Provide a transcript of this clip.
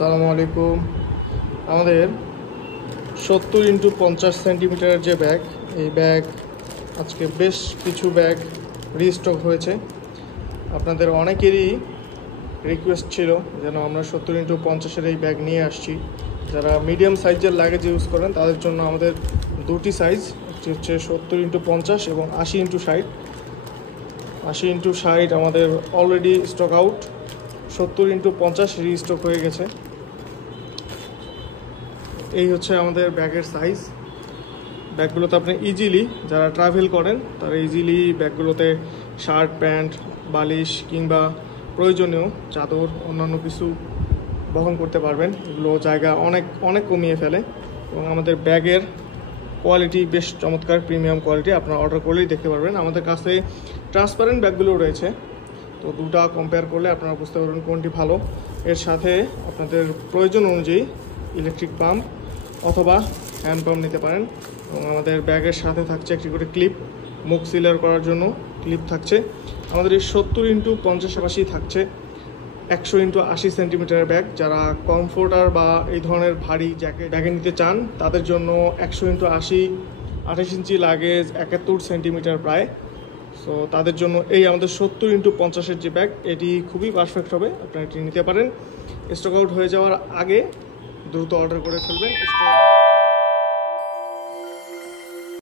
আসসালামু আলাইকুম। আমাদের 70x50 সেন্টিমিটারের যে ব্যাগ, এই ব্যাগ আজকে বেশ কিছু ব্যাগ রিস্টক হয়েছে। আপনাদের অনেকেরই রিকোয়েস্ট ছিল যেন আমরা 70x50-এর এই ব্যাগ নিয়ে আসছি। যারা মিডিয়াম সাইজের লাগেজ ইউজ করেন তাদের জন্য আমাদের দুটি সাইজ, একটি হচ্ছে 70x50 এবং 80x60। 80x60 আমাদের already stock out, 70x50 restock হয়ে গেছে। এই হচ্ছে আমাদের ব্যাগের সাইজ। ব্যাগগুলোতে আপনি ইজিলি, যারা ট্রাভেল করেন তারা ইজিলি ব্যাগগুলোতে শার্ট, প্যান্ট, বালিশ কিংবা প্রয়োজনীয় চাদর, অন্যান্য কিছু বহন করতে পারবেন। এগুলো জায়গা অনেক কমিয়ে ফেলে এবং আমাদের ব্যাগের কোয়ালিটি বেশ চমৎকার, প্রিমিয়াম কোয়ালিটি। আপনারা অর্ডার করলেই দেখতে পারবেন। আমাদের কাছে ট্রান্সপারেন্ট ব্যাগগুলো রয়েছে, তো দুটা কম্পেয়ার করলে আপনারা বুঝতে পারবেন কোনটি ভালো। এর সাথে আপনাদের প্রয়োজন অনুযায়ী ইলেকট্রিক পাম্প অথবা হ্যান্ড পাম্প নিতে পারেন। এবং আমাদের ব্যাগের সাথে থাকছে একটি করে ক্লিপ, মুখ সিলার করার জন্য ক্লিপ থাকছে। আমাদের এই 70x50 পাশেই থাকছে 100x80 সেন্টিমিটারের ব্যাগ। যারা কমফোর্টার বা এই ধরনের ভারী জ্যাকেট ব্যাগে নিতে চান তাদের জন্য 100x80 28 ইঞ্চি লাগেজ 71 সেন্টিমিটার প্রায়। সো তাদের জন্য এই আমাদের 70x50-এর যে ব্যাগ, এটি খুবই পারফেক্ট হবে। আপনারা এটি নিতে পারেন। স্টক আউট হয়ে যাওয়ার আগে দ্রুত অর্ডার করে ফেলবেন।